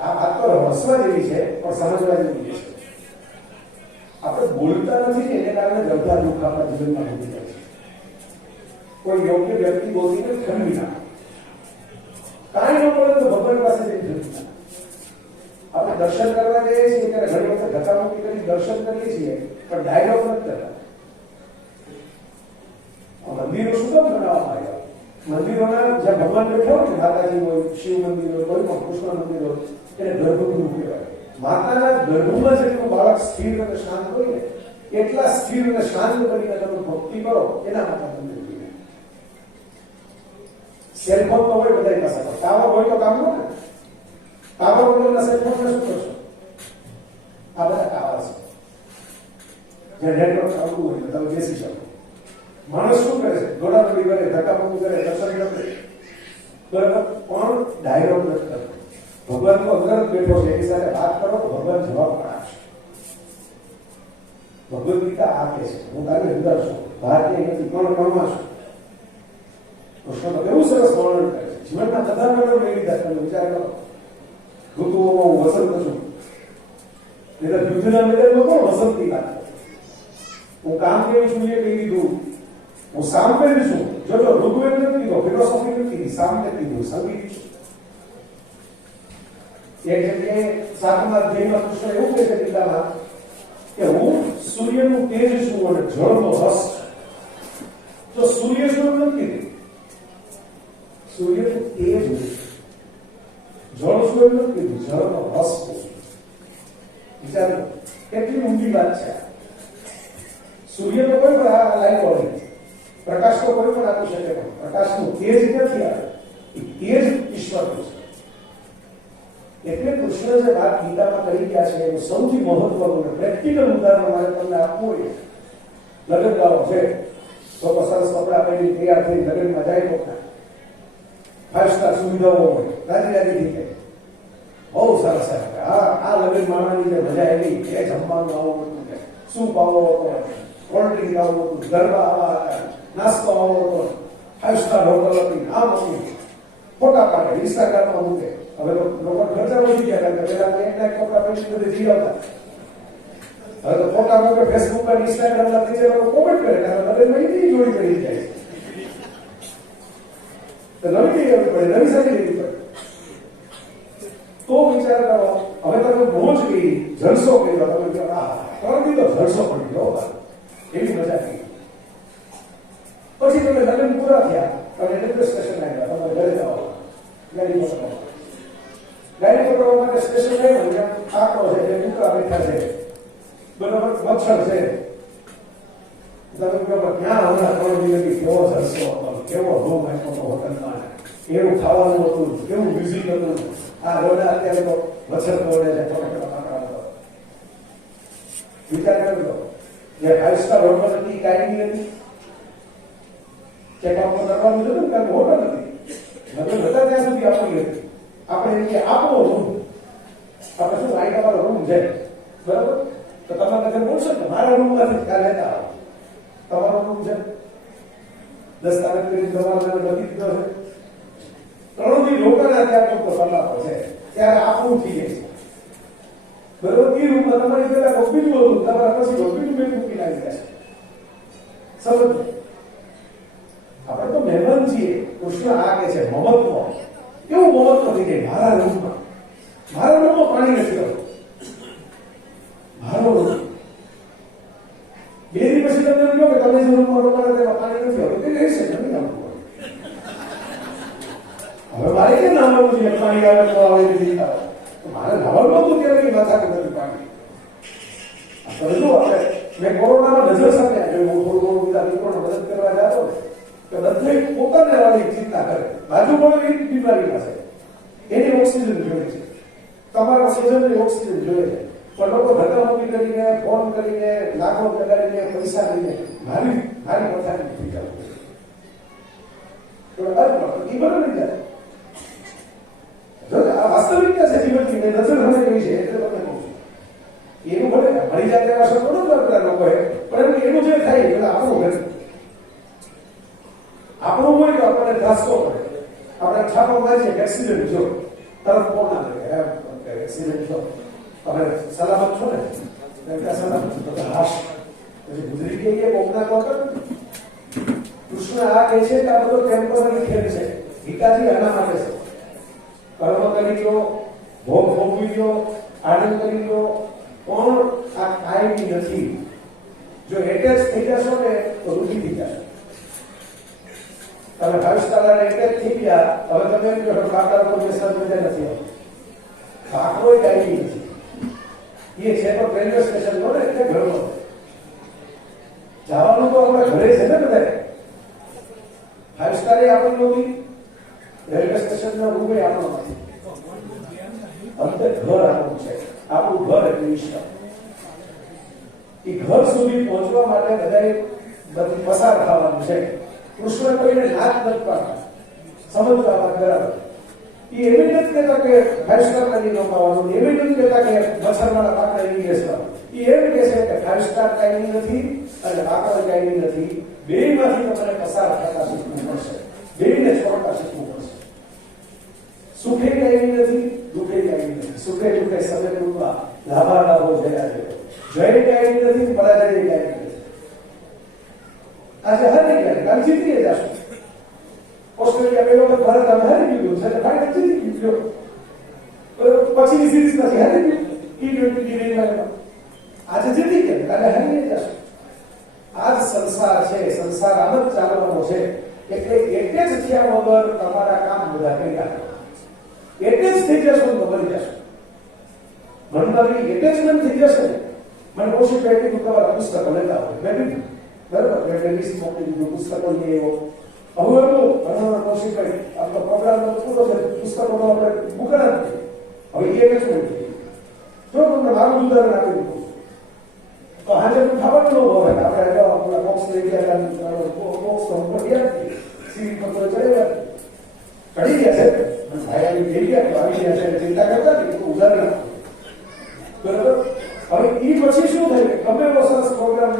આ વાત તો હસવા જેવી છે પણ સમજવા જેવી છે. આપણે બોલતા નથી એને કારણે બધા દુઃખ આપણા જીવનમાં વધી જાય છે. કોઈ યોગ્ય વ્યક્તિ બોલીને ખંડી નાખે, કાંઈ ન બોલે તો ભગવાન પાસે જઈ. આપણે દર્શન કરવા જઈએ છીએ ત્યારે ઘણી વખત ધક્કામુક્કી કરી દર્શન કરીએ છીએ, પણ ડાયલોગ નથી કરતા. મંદિરો શું કામ બનાવવામાં આવ્યા? મંદિરોના જ્યાં ભગવાન બેઠા હોય ને, માતાજી હોય, શિવ મંદિર હોય, કોઈ પણ કૃષ્ણ મંદિર હોય, એને ગર્ભગૃહ કહેવાય. માતાના ગર્ભમાં જેટલું બાળક સ્થિર અને શાંત હોય ને, એટલા સ્થિર અને શાંત કરીને તમે ભક્તિ કરો, એના માતા મંદિર કહેવાય. સેલફોન તો હોય બધા પાસે, ટાવર હોય તો કામ ન ને. ટાવર વગરના સેલફોન શું કરશો? આ બધા ટાવર છે, જ્યાં નેટવર્ક આવતું હોય તો તમે બેસી શકો. માણસ શું કરે છે? દોડાદોડી કરે, ધક્કામુક્કી કરે, દર્શન કરે, બરાબર, પણ ડાયલોગ નથી કરતો. ભગવાન તો અંદર જ બેઠો છે, એની સાથે વાત કરો તો ભગવાન જવાબ પણ આપશે. ભગવદ ગીતા આપે છે, હું તારી અંદર છું, ભારતીય નથી, કણમાં છું. કૃષ્ણ તો એવું સરસ વર્ણન કરે છે. જીવનના બધા વર્ણન મેળવી દીધા, તમે વિચાર કરો. ઋતુઓમાં હું વસંત છું, એટલે યુદ્ધના મેદાનમાં કોણ વસંતની વાત કરે? હું કામ કેવું છું એ કહી દીધું, હું સામવેદ છું. જો ઋગ્વેદ નથી કીધો, ફિલોસોફી નથી કીધી, સામવેદ કીધું, સંગીત છું. એક જગ્યાએ 7મા અધ્યાયમાં કૃષ્ણ એવું કહે છે ગીતામાં કે હું સૂર્યનું તેજ છું અને જળનો રસ છું. તો સૂર્ય શું નથી કીધું, સૂર્યનું તેજ હોય, જળ શું એમ નથી કીધું, જળનો રસ હોય. વિચારો કેટલી ઊંડી વાત છે. સૂર્યનો કોઈ પણ આ લાઈટ હોય, પ્રકાશ તો કોઈ પણ આપી શકે નહીં, પ્રકાશનું તેજ નથી આવે, એ તેજ ઈશ્વરનું છે. એટલે કૃષ્ણ જે વાત ગીતામાં કરી ગયા છે એનું સૌથી મહત્વનું પ્રેક્ટિકલ ઉદાહરણ મારે તમને આપવું હોય, લગ્નગાળો છે, તો સરસ કપડા પહેરી તૈયાર થઈ લગ્નમાં જાય તો 5 સ્ટાર સુવિધાઓ હોય, રાજી રાજી થઈ બહુ સરસ છે. આ લગ્ન માણવાની જે મજા આવી એ જમવાનું આવું હતું, સૂપ આવો હતો, કોલ્ડ ડ્રિંક આવું હતું, ગરબા આવા હતા, નાસ્તો આવો હતો, 5 સ્ટાર હોટલ હતી, આમ હતી. ફોટા પાડે ઇન્સ્ટાગ્રામમાં મૂકે. હવે લોકો ખર્ચા વધી ગયા, કારણ કે પેલા એક કપડા પછી બધે જીવતા. હવે તો ફોટા મૂકે ફેસબુક પર, ઇન્સ્ટાગ્રામ ના નીચે લોકો કોમેન્ટ કરે, કારણ લગ્નમાં એની જોડી કરી જાય છે. તો નવી નહીં આવવી પડે, નવી સારી લેવી પડે. તો વિચાર કરો, હવે તમે મોજ કરી, જલસો કર્યો, તમે કહો કરી દીધો, જલસો પડી ગયો, એવી મજા કરી. પછી તમે લગ્ન પૂરા થયા, તમે રેલવે સ્ટેશન આવ્યા, તમે ઘરે જાઓ, ગાડી પકડવા. ગાડી પકડવા માટે સ્ટેશન આવ્યું, જ્યાં આંકડો છે, જે કૂતરા બેઠા છે, બરાબર મચ્છર છે. તમે કહો ક્યાં હમણાં 3 દિવસથી કેવો જલસો હતો, કેવો રૂમ આપ્યો હતો હોટલમાં, કેવું ખાવાનું હતું, કેવું મ્યુઝિક હતું. આ રોડા અત્યારે તો મચ્છર તોડે છે, વિચાર કરજો. જે 5 સ્ટાર હોટલ હતી કાયમી હતી, ચેકઅપ કરવાનું છે ને, કારણ હોટલ હતી, લગ્ન હતા ત્યાં સુધી આપણી હતી. આપણે એમ કે આપો રૂમ, આપણે શું આ તમારો રૂમ છે, બરાબર? તો તમારે લગ્ન બોલશો ને, મારા રૂમમાંથી કાલે લેતા આવો, તમારો રૂમ છે, દસ્તાવેજ કરી તમારા લખી દીધો છે. 3 દી લોકોના ત્યાં ચોખ્ખો સલાહ છે, ત્યારે આપણું થઈ જાય છે, બરોબર? એ રૂમમાં તમારી પેલા બીજું હતું, તમારા પછી બીજું મેં મૂકી લાવી જશે. સમજ? આપણે તો મહેમાન છીએ. કૃષ્ણ આ કે છે મમત્વ. કેવું મમત્વ થઈ જાય? મારા રૂમમાં પાણી નથી આવતું, મારો રૂમ. 2 દી પછી તમને કહો કે તમે જે રૂમમાં રોકાણા તેમાં પાણી નથી આવતું, તે રહેશે નહીં આવતું. હવે મારે કેમ નાવાનું છે? પાણી આવે તો આવે ચિંતા, મારે નાવાનું હતું ત્યારે માથા નથી પાણી. સમજો આપણે, મેં કોરોનામાં નજર સામે જોયું, હું થોડું બધા લોકોને મદદ કરવા જતો ને, કે બધે પોતાને વાળી ચિંતા કરે, બાજુ પડે એ બીમારીમાં છે, એની ઓક્સિજન જોઈએ છે, તમારા સ્વજનની ઓક્સિજન જોઈએ છે. પણ લોકો ધક્કામુક્કી કરીને, ફોન કરીને, લાખો લગાડીને, પૈસા લઈને મારી પથારી થઈ જાય. એ બરાબર નહીં જાય. આ વાસ્તવિકતા છે જીવનની, નજર હમે ગઈ છે, એટલે તમને કહું છું. એનું ભલે મળી જાય તેવા શબ્દો ન કરતા લોકોએ, પરંતુ એનું જે થાય એટલે આપણું ઘર, આપણું હોય તો આપણને ત્રાસતો પડે. આપણે છાપો મારીએ એક્સિડન્ટ જો, તરફ ફોન આવે એક્સિડન્ટ જો, તમે સલામત છો ને? સલામત છો, હાશ પછી ગુજરી ગઈ એ કોકના કોકર. કૃષ્ણ આ કહે છે કે આ બધો ટેમ્પરરી ખેલ છે, ગીતાજી આના માટે છે. કર્મ કરી લો, ભોગ ભોગવી લો, આનંદ કરી લો, પણ આ કાયમી નથી. જો એટેચ થઈ જશો ને તો રૂકી થઈ જશો. તમે 5 સ્ટાર એટેચ થઈ ગયા, હવે તમે એમ કહો કાકા ઉપર બેસવા મજા નથી આવતી. કાકરો કાયમી નથી. એ છે તો રેલવે સ્ટેશન નો ને, એટલે ઘરનો જવાનું તો આપણે ઘરે છે ને બધા. 5 સ્ટાર આપણું નથી, રેલવે સ્ટેશન ના રૂમ આપણો નથી. અંતે ઘર આપણું છે, આપણું ઘર એટલે ઈશ્વર. એ ઘર સુધી પહોંચવા માટે બધાએ બધી પસાર થવાનું છે. કૃષ્ણ કોઈને નાક નથી પાડતા, સમજવા વાત બરાબર. એ એવી નથી કહેતા કે 5 સ્ટાર નથી નોંધવાનું, એવી નથી કહેતા કે મચ્છરવાળા પાકડા એવી બેસવાનું. એ એમ કહે છે કે 5 સ્ટાર કાયમી નથી અને પાકડ કાયમી નથી. બેમાંથી તમારે પસાર થતા શીખવું પડશે, બેને છોડતા શીખવું પડશે. સુખે કાયમી નથી, દુઃખે કાયમી નથી. સુખે દુઃખે સદે રૂપા લાભા લાભો જયા જય. જય કાયમી નથી, પરાજય કાયમી નથી. આજે હારી ગયા, કાલે જીતી જશું. ઓસ્ટ્રેલિયા પેલો વખત ભારત આમ હારી ગયું છે, ફાઇનલ જીતી ગયું. પછીની સિરીઝ પછી હારી ગયું T20 આજે જીતી ગયા, કાલે હારી જશું. આ જ સંસાર છે, સંસાર આમ જ ચાલવાનો છે. એટલે એટલે જ થયા વગર તમારા કામ બધા કર્યા, એટલે જ થઈ જશો તો બની જશો. મનમાં એટેચમેન્ટ થઈ જશે ને. મને ઓછી પેટી તમારા પુસ્તકો લેતા હોય, મેં બરાબર મેં લિસ્ટ મોકલી દીધું, પુસ્તકો લઈ આવ્યો. હવે એટલું ભણવાનો કોશિશ કરી, આપણો પ્રોગ્રામ પૂરો છે, પુસ્તકોનો આપણે મૂકણા જ નથી. હવે એ એટેચમેન્ટ થઈ જો તમને મારું ઉદાહરણ આપી દીધું તો આજે ખાવાનું ન હોય. આપણે આપણા બોક્સ લઈ ગયા, બોક્સ તો ઉપર ગયા સીટ પર ચડ્યા ચડી ગયા છે, ભાઈ આવી જઈ ગયા તો આવી ગયા છે, ચિંતા કરતા નથી. ઉદાહરણ બરાબર. હવે એ પછી શું થાય, ગમે એવો સરસ પ્રોગ્રામ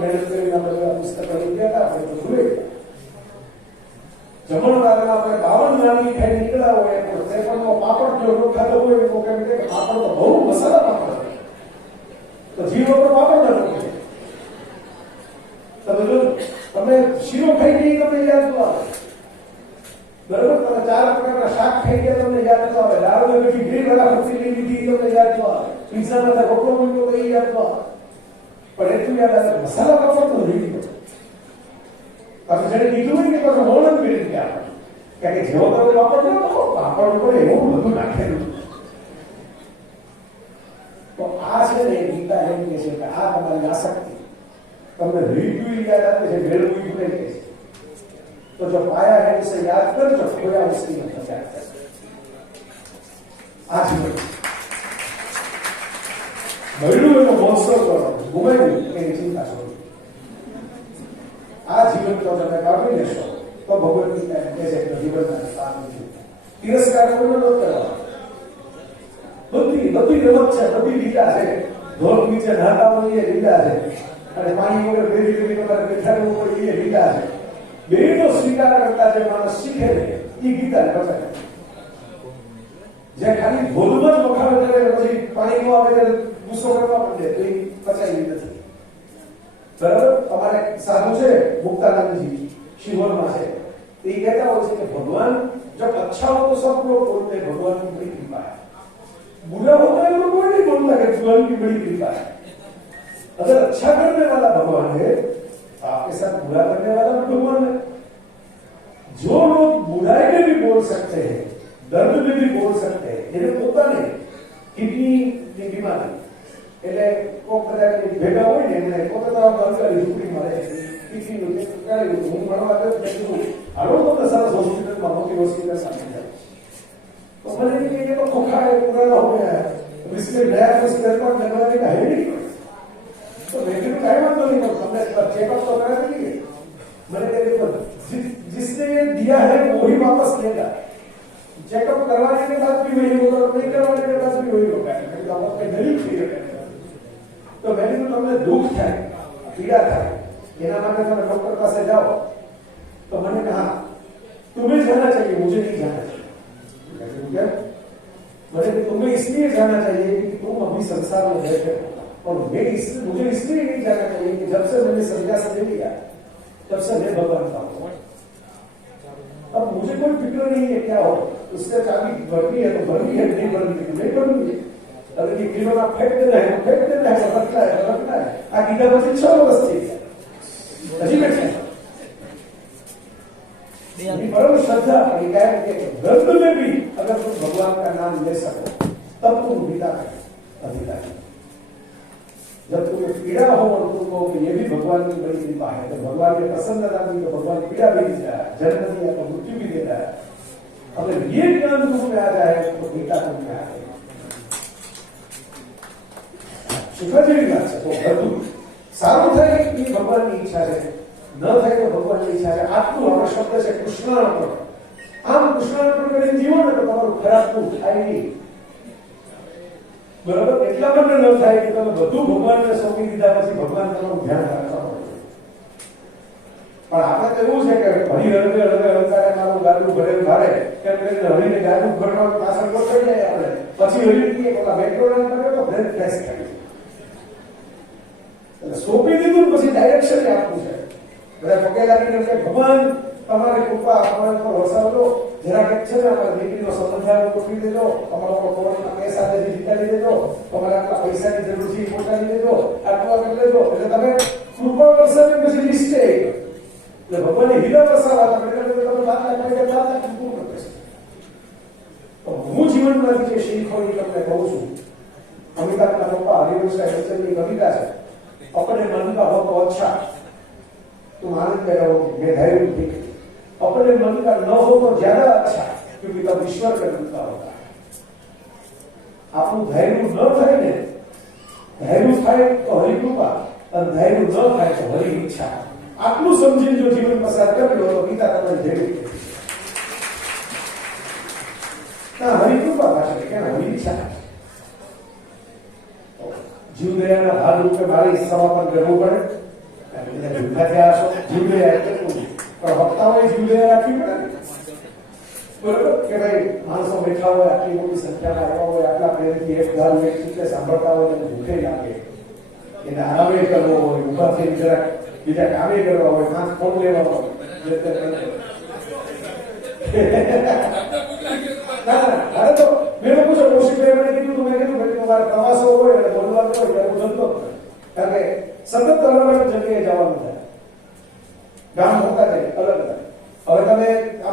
મહેનત કરીને આપણે પુસ્તકો લઈ ગયા આપણે તો ભૂલે ગયા. જમણવારમાં આપણે 52 નાની ખાઈ નીકળ્યા હોય તો તે પણ પાપડ જો ન ખાતો હોય તો કેમ કે પાપડ તો બહુ મસાલા પાપડ તો જીરો પર પાપડ ન રોકે. તમે જો તમે શીરો ખાઈ ગઈ તમને યાદ તો આવે, બરાબર. તમે 4 પ્રકારના શાક ખાઈ ગયા તમને યાદ તો આવે, દાળ ને પછી ગ્રીન વાળા ફરસી લઈ લીધી તમને યાદ તો આવે, પિઝા માં રોટલો મૂક્યો તો એ યાદ તો આવે. પણ એટલું યાદ આવે મસાલા પાપડ તો રહી ગયો. પછી જેને કીધું હોય કે પછી મોડન કરી દીધા, કારણ કે જેવો તમે પાપડ કરો પાપડ ઉપર એવું બધું નાખેલું. તો આ છે ને ગીતા એમ કે છે કે આ તમારી આસક્તિ તમને રીવ્યુ યાદ આપે છે, મેળવું ભૂલાઈ જાય છે. તો જો પાયા હે ઉસે યાદ કરજો, ખોયા ઉસकी મત યાદ કરજો. આ જીવન મળ્યું એનો મહોત્સવ કરો, ગુમાવ્યું એની ચિંતા છોડો. આ જીવન તો તમે કાઢી લેશો તો ભગવદ ગીતા કહે છે કે જીવનના પાર નથી. તિરસ્કાર કોને ન કરવા. બધી રમત છે, બધી લીલા છે. ઢોલ નીચે નાતા હોય એ લીલા છે, અને પાણી વગર બેરી તમારે બેઠાડવું હોય એ લીલા છે. બેનો સ્વીકાર કરતા જે માણસ શીખે ને એ ગીતા પચાય. જે ખાલી ભોલમાં જ વખાણ કરે પછી પાણી નો આવે ત્યારે ગુસ્સો કરવા માંડે તો એ પચાય નથી. બરાબર. તમારે સાધુ છે મુક્તાનંદજી શિવરમાં છે, એ કહેતા હોય છે કે ભગવાન जब अच्छा हो तो सब लोग बोलते हैं भगवान की बड़ी कृपा है, बुरा होता है तो कोई नहीं बोलता कि भगवान की बड़ी कृपा है. अगर अच्छा करने वाला भगवान है तो आपके साथ बुरा करने वाला भी भगवान है. जो लोग बुराई में भी बोल सकते हैं, दर्द में भी बोल सकते हैं, એને પોતાને કિડનીની બીમારી એટલે કોક કદાચ ભેગા હોય ને એમને પોતાના દરકારી ઝૂંપડીમાં રહે, કિડનીનું કાઢ્યું હું ભણવા ગયો કીધું હાલો તો સરસ હોસ્પિટલમાં મોટી હોસ્પિટલ સામે જાય તો મને કે તો ખોખા है पुराना हो गया है, तो इसमें नया कुछ निर्माण करवाने का है नहीं. तो मैंने टाइम तो नहीं होता, हमने चेकअप तो करा देंगे. मैंने कहा जिसने ये दिया है वो ही वापस लेगा. चेकअप करवाने के बाद भी वही होगा, नहीं करवाने के बाद भी वही होगा. तो मैंने तो તમને દુઃખ થાય, પીડા થાય, એના માટે તમે ડોક્ટર પાસે જાઓ तो मैंने कहा तुम्हें जाना चाहिए, मुझे नहीं जाना चाहिए. मैंने तुम्हें इसलिए जाना चाहिए कि तुम अभी संसार में बैठे हो, और मुझे इसलिए नहीं जाना चाहिए कि जब से मैंने संन्यास ले लिया तब से मैं भगवान का हूं. अब मुझे कोई फिक्र नहीं है क्या हो, उससे चाबी भरनी है तो भरनी है, नहीं भरनी है तो नहीं भरनी है. अगर ये खिलौना फेंक देना है तो फेंक देना है, रखना है तो रखना है. आ गीता પછી 6 વર્ષ થઈ ગયા હજી બેઠા. परम श्रद्धा के दर्द में भी अगर तुम भगवान का नाम ले सको तब तुम गीता का अधिकारी. जब तुम्हें पीड़ा हो और तुम कहो कि ये भी भगवान की बड़ी कृपा है, तो भगवान ने प्रसन्नता दी तो भगवान पीड़ा भी दे रहा है, जन्म दिया तो मृत्यु भी दे रहा है. अगर ये ज्ञान तुम्हें आ जाए तो गीता तुम्हें आ जाए. शुक्र જેવી વાત છે. તો બધું સારું થાય એ ભગવાનની ઈચ્છા છે, ન થાય તો ભગવાનની ઈચ્છા છે. આટલું આપણો શબ્દ છે કૃષ્ણાર્પણ. આમ કૃષ્ણાર્પણ કરીને જીવો ને તો તમારું ખરાબ થાય નહીં. બરાબર. એટલા માટે ન થાય કે તમે બધું ભગવાનને સોંપી દીધા પછી ભગવાન તમારું ધ્યાન રાખવા પડે. પણ આપણે તો એવું છે કે હરી હળવે હળવે હળકારે મારું ગાડું ભરે ભારે કેમ કરીને હરીને ગાડું ભરવાનું પાછળ તો થઈ જાય. આપણે પછી હરી કહીએ કે મેકડોનાલ્ડ કર્યો તો બ્રેન ફ્રેશ થાય. સોંપી દીધું પછી ડાયરેક્શન આપવું છે. બધા પગે લાગીને કે ભગવાન તમારી કૃપા અમારા પર વરસાવજો, જરાક છે ને અમારા દીકરીનો સંબંધ આવે ગોઠવી દેજો, અમારા પર કોરોના કેસ સાથે જીતાડી દેજો, તમારે આટલા પૈસાની જરૂર છે પહોંચાડી દેજો, આટલા કરી લેજો. એટલે તમે કૃપા વરસાવી પછી લિસ્ટે એટલે ભગવાનને હીરા વરસાવા તમે 5 લાખ પૂરું કરી દેશે. તો હું જીવનમાંથી જે શીખો એ તમને કહું છું. અમિતાભના પપ્પા હરિવંશરાય બચ્ચનની કવિતા છે, अपने मन का हो तो अच्छा तुम आनंद में रहोगे, मैं धैर्य ठीक, अपने मन का न हो तो ज्यादा अच्छा क्योंकि तब ईश्वर का कृपा होता है. आपको धैर्य न થાય ને, ધૈર્ય થાય તો હરિ કૃપા, અને ધૈર્ય ન થાય તો હરિ ઈચ્છા. આટલું સમજીને જો જીવન પસાર કર્યો તો પિતા તમારી ધૈર્ય ના હરિ કૃપા પાસે કે હરિ ઈચ્છા. જીવદયાના ભાગ રૂપે મારી ઈચ્છામાં પણ રહેવું પડે. ભૂખા થયા છો જીવદયા એટલે પણ હપ્તાઓએ જીવદયા રાખવી પડે. બરોબર કે ભાઈ માણસો બેઠા હોય, આટલી મોટી સંખ્યામાં આવ્યા હોય, આટલા પ્રેમથી એક ગાલ એક ચીતે સાંભળતા હોય અને ભૂખે લાગે, એને આરામે કરવો હોય, ઉભા થઈને જરાક બીજા કામે કરવા હોય, કાંક ફોન લેવા હોય. અરે તો મેં પૂછો કૌશિકભાઈ મને કીધું, મેં કીધું ભાઈ તમારે પ્રવાસો હોય અને બોલવાનું હોય ત્યારે હું જતો, કારણ કે સતત અલગ અલગ જગ્યાએ જવાનું થાય, ગામ મોટા છે અલગ અલગ. હવે તમે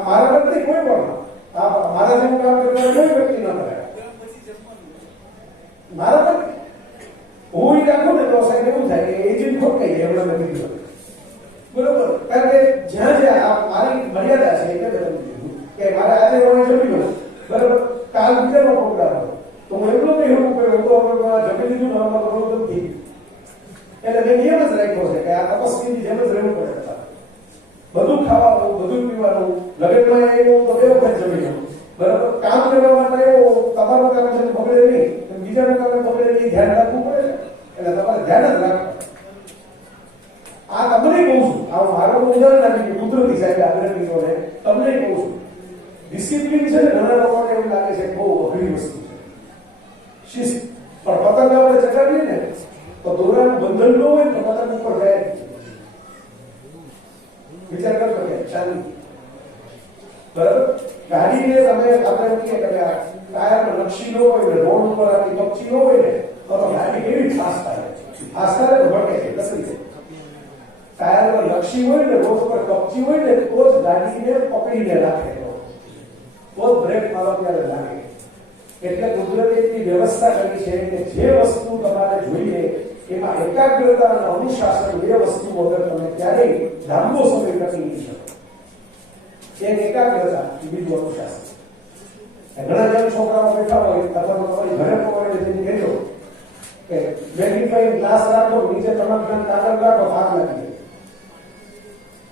મારા નથી કોઈ પણ મારા જેવું કામ કરનાર કોઈ વ્યક્તિ ન કરે. મારા પર હું રાખું ને તો સાહેબ એવું થાય કે એજન્ટ ખોટકાઈ જાય એમણે મેં કીધું. બરોબર, કારણ કે જ્યાં જ્યાં મારી મર્યાદા છે એટલે બધું કે મારે આજે હું જમી લઉં, બરાબર, કાલ બીજાનો પ્રોગ્રામ હોય તો હું એટલો નહીં હું જમી લીધું ને અમારો પ્રોગ્રામ થઈ ગયું. એટલે મેં નિયમ જ રાખ્યો છે કે આ તપસ્વીની જેમ જ રહેવું પડે. બધું ખાવાનું, બધું પીવાનું, લગ્નમાં આવ્યું તો 2 વખત જમી લઉં, બરાબર, કામ કરવા માટે આવ્યો તમારું કામ છે બગડે નહીં, બીજાનું કામ બગડે નહીં, ધ્યાન રાખવું પડે. એટલે તમારે ધ્યાન જ રાખવું. આ તમને કહું છું, આ મારું ઉદાહરણ આપી કુદરતી સાહેબ આગ્રહીઓને તમને કહું છું. ડિસિપ્લિન છે ને ઘણા લોકોને એવું લાગે છે બહુ અઘરી વસ્તુ છે, શિસ્ત. પણ પતંગ આપણે ચગાવીએ ને તો દોરાનું બંધન ન હોય તો પતંગ ઉપર જાય. વિચાર કરજો કે ચાલી બરાબર ગાડીને તમે આપણે કહીએ કે ટાયરમાં નકશી ન હોય ને, રોડ ઉપર આપણી કપચી ન હોય ને તો ગાડી કેવી ફાસ્ટ થાય, ફાસ્ટ થાય તો ભટકે છે, કસરી છે. ટાયરમાં નકશી હોય ને, રોડ ઉપર કપચી હોય ને તો જ ગાડીને પકડીને રાખે, તો બ્રેક મારવા ત્યારે લાગે. એટલે કુદરતે એટલી વ્યવસ્થા કરી છે કે જે વસ્તુ તમારે જોઈએ એમાં એકાગ્રતા અને અનુશાસન 2 વસ્તુ વગર તમે ક્યારેય લાંબો સમય ટકી નહીં શકો. એક એકાગ્રતા, બીજું અનુશાસન. ઘણા જેમ છોકરાઓ બેઠા હોય અથવા તમારી ઘરે પકડીને જેને કહેજો કે મેગ્નિફાઈંગ ગ્લાસ રાખો, નીચે તમારા કાગળ રાખો, આગ લાગી જાય.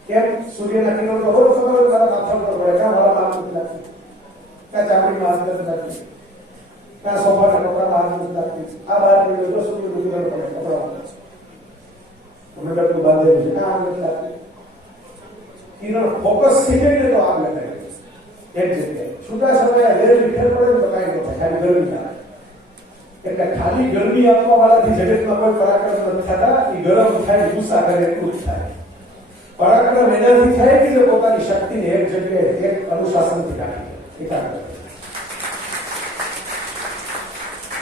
કેમ? સૂર્યના કિરણો તો રોજ ખબર તારા માથા પર પડે, કાં મારા માથા નથી લાગતી, કાં ચામડીમાં હાથ નથી લાગતી, કાં સોફાના કપડામાં હાથ નથી લાગતી. આ બહાર પડ્યો તો સૂર્યનું કિરણ પડે કપડામાં, તમે ડબલું બાંધેલું છે, કાં આગ નથી લાગતી. કિરણ ફોકસ થઈ જાય ને તો આગ લગાવી એક જગ્યાએ. છૂટા સમયે વેરલી ફેર પડે તો કાંઈ ન થાય, ખાલી ગરમી થાય. એટલે ખાલી ગરમી આપવા વાળાથી જગતમાં કોઈ પરાક્રમ નથી થતા. એ ગરમ થાય, ગુસ્સા કરે એટલું જ થાય. પરાક્રમ એનાથી થાય કે પોતાની શક્તિને એક જગ્યાએ એક અનુશાસનથી રાખી એકાગ્ર.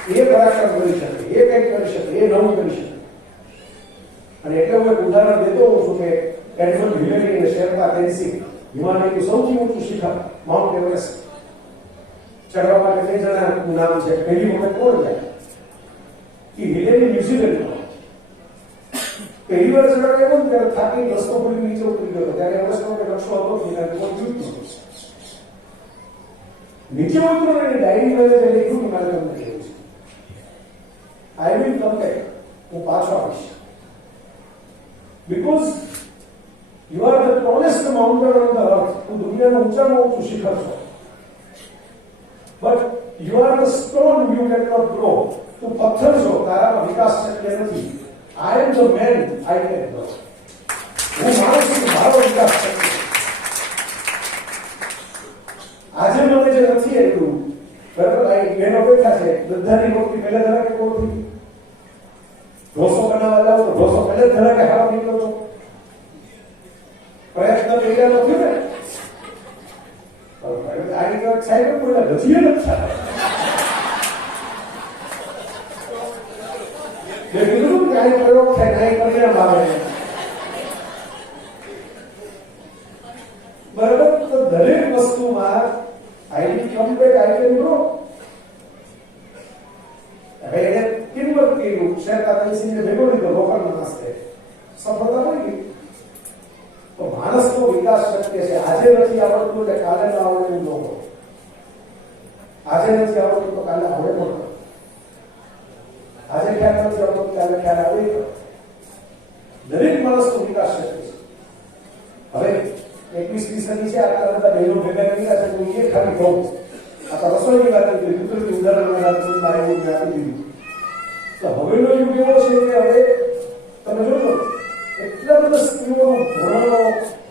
એ પરાક્રમ કરી શકે, એ કંઈક કરી શકે, એ નવું કરી શકે. અને એટલે હું એક ઉદાહરણ દેતો હોઉં છું કે એડમંડ હિલેરી અને શેરપા તેનસિંગ હિમાલયનું સૌથી ઊંચું શિખર માઉન્ટ એવરેસ્ટ ચડવા માટે 2 જણાનું નામ છે. પહેલી વખત કોણ જાય? કે હિલેરી ન્યુઝીલેન્ડમાં પહેલી વાર ચડવા આવ્યો ને ત્યારે થાકી રસ્તો ભૂલી નીચે ઉતરી ગયો. ત્યારે એવરેસ્ટનો કે નકશો હતો કોઈ જીવતું નીચે ઉતરો ને ડાયરી માં જે લખ્યું કે મારે તમને કહેવું છે, આઈ વિલ કમ બેક, હું પાછો આવીશ. Because you are the tallest mountain on the earth. તું દુનિયાનું ઊંચામાં ઊંચું શિખર છો. But you are the stone you cannot grow. તું પથ્થર છો, તારામાં વિકાસ શક્ય નથી. I am the man, I can grow. હું માનું છું કે મારો વિકાસ શક્ય. આજે મને જે નથી એટલું બરાબર, બેનો બેઠા છે, બધાની રોટલી પહેલા ધરાકે કોણ ઢોસો બનાવવા જાવ તો ઢોસો પહેલા ધરાકે હાવ નીકળો છો. પ્રયત્ન કર્યા નથી ને આની વાત સાહેબ કોઈને નથી નથી થતા. મેં કીધું કે અહીં પ્રયોગ થાય અહીં પરિણામ આવે. બરાબર, તો દરેક વસ્તુમાં I come back I can grow. હવે એને ટીમવર્ક કર્યું, શેર ખાતાની ભેગો લીધો લોકલ માણસને, સફળતા મળી ગઈ. તો માણસનો વિકાસ શક્ય છે. આજે નથી આવડતું એટલે કાલે ના આવડે એવું ન હોય. આજે નથી આવડતું તો કાલે આવડે પણ. આજે ખ્યાલ નથી આવતો કાલે ખ્યાલ આવે. દરેક માણસનો વિકાસ શક્ય છે. હવે 21મી સદી છે, આટલા બધા બહેનો ભેગા કર્યા છે, હું એ ખાલી કહું આ તો રસોઈની વાત કરી, કુદરતી ઉદાહરણ આપી દીધું. તો હવેનો યુગ એવો છે કે હવે તમે જોજો એટલા બધા સ્ત્રીઓનો ભણવાનો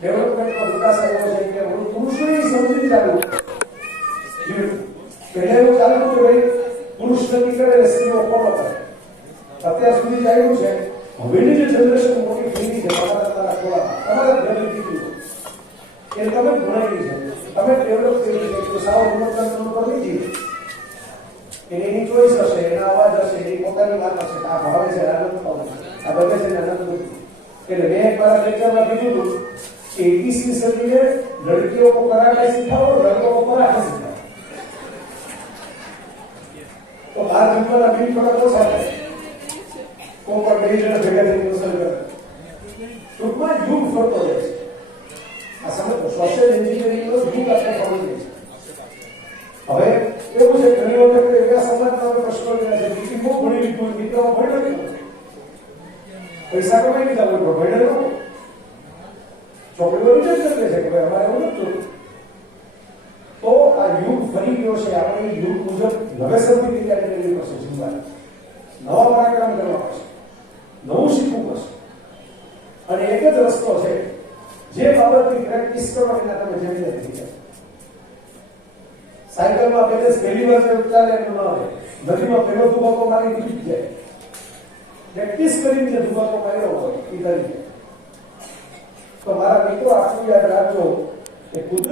ડેવલપમેન્ટનો વિકાસ આવ્યો છે કે પુરુષોએ સમજી ચાલુ. પહેલા એવું ચાલતું કે ભાઈ પુરુષ નક્કી કરે અને સ્ત્રીઓ ફોલો કરે. અત્યાર સુધી ચાલ્યું છે. હવેની જે જનરેશન મોટી થઈ છે, તમારા ખોળામાં તમારા ઘરની દીકરીઓ એ તમે ભણાવી છે, તમે ડેવલપ કરી છે, તો સાવ ઉન્નત કરી દીધી. એની ચોઈસ હશે, એના અવાજ હશે, એની પોતાની વાત હશે. આ ભાવે છે, આનંદ ભાવે, આ બધે છે, આનંદ નથી. એટલે મેં એક મારા લેક્ચરમાં કીધું હતું કે 21મી સદીને લડકીઓ કો કરાટે શીખાવો, લડકો કો કરાટે શીખાવો. તો બહાર જમવાના બિલ થોડા ઓછા થાય. કોઈ પણ બે જણા ભેગા થઈને મુસલ કરે. ટૂંકમાં યુગ ફરતો રહે છે. આ સમજો, સોશિયલ એન્જિનિયરિંગનો યુગ આપણે ફરતો રહે છે. હવે એવું છે, ઘણી વખત એવા સમાજના પ્રશ્નો છે, દીકરી બહુ ભણી લીધું, દીકરાઓ ભણ્યો નહીં, પૈસા કમાઈ લીધા, કોઈ ભણ્યો ન. છોકરીઓ રિજેક્ટ કરી દે છે કે ભાઈ અમારે એવું નથી. તો આ યુગ ફરી ગયો છે. આપણે યુગ મુજબ નવેસરથી તૈયારી કરવી પડશે. જીવવાની નવા પરાક્રમ કરવા પડશે, નવું શીખવું પડશે. અને એક જ રસ્તો છે, જે બાબતની પ્રેક્ટિસ કરો એના તમે જેવી નથી જાય. સાયકલમાં પહેલી વાર ચાલે એમ ન રહે. નદીમાં પહેલો ધુબાકો મારી ડૂબી જાય. પ્રેક્ટિસ કરીને જે ધુબાકો માર્યો હોય એ કરી જાય. તો મારા મિત્રો આટલું યાદ રાખજો કે કુદરત